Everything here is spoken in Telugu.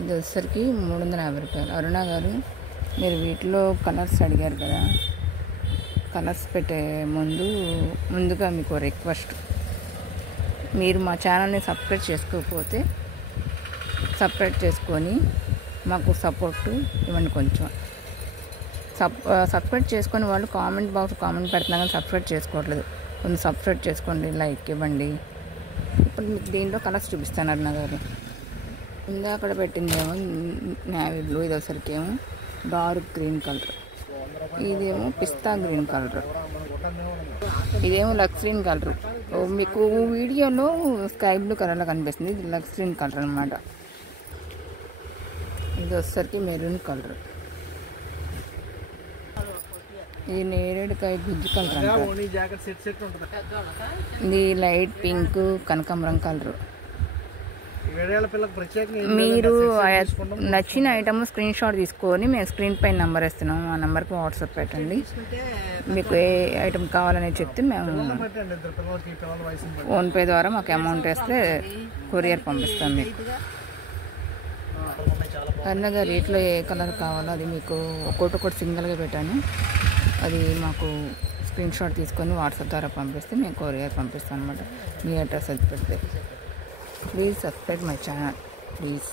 ఇది వచ్చేసరికి 350 రూపాయలు. అరుణ గారు, మీరు వీటిలో కలర్స్ అడిగారు కదా, కలర్స్ పెట్టే ముందుగా మీకు రిక్వెస్ట్, మీరు మా ఛానల్ని సబ్స్క్రైబ్ చేసుకోకపోతే సబ్స్క్రైబ్ చేసుకొని మాకు సపోర్టు ఇవ్వండి. కొంచెం సబ్స్క్రైబ్ చేసుకొని వాళ్ళు కామెంట్ బాక్స్ కామెంట్ పెడుతున్నా కానీ సబ్స్క్రైబ్ చేసుకోవట్లేదు. కొంచెం సబ్స్క్రైబ్ చేసుకోండి, లైక్ ఇవ్వండి. ఇప్పుడు మీకు దీంట్లో కలర్స్ చూపిస్తాను అరుణ గారు. అక్కడ పెట్టిందేమో నేవీ బ్లూ, ఇది ఒకసారికి ఏమో డార్క్ గ్రీన్ కలర్, ఇదేమో పిస్తా గ్రీన్ కలర్, ఇదేమో లక్స్ గ్రీన్ కలర్. మీకు వీడియోలో స్కై బ్లూ కలర్లో కనిపిస్తుంది, ఇది లక్స్ గ్రీన్ కలర్ అనమాట. ఇది వచ్చేసరికి మెరూన్ కలర్, ఇది నేరేడుకాయ గుజ్జు కలర్ అంటారు. ఇది లైట్ పింక్ కనకాంబరం కలర్. మీరు నచ్చిన ఐటమ్ స్క్రీన్ షాట్ తీసుకొని మేము స్క్రీన్ పైన నెంబర్ ఇస్తున్నాం, ఆ నెంబర్కి వాట్సాప్ పెట్టండి. మీకు ఏ ఐటమ్ కావాలని చెప్తే మేము ఫోన్పే ద్వారా మాకు అమౌంట్ వేస్తే కొరియర్ పంపిస్తాం మీకు. అన్నగా రేట్లో ఏ కలర్ కావాలో అది మీకు ఒక్కొక్కటి సింగిల్గా పెట్టాను, అది మాకు స్క్రీన్ షాట్ తీసుకొని వాట్సాప్ ద్వారా పంపిస్తే మేము కొరియర్ పంపిస్తాం అనమాట. మీ అడ్రస్ అది పెడితే. Please subscribe my channel please.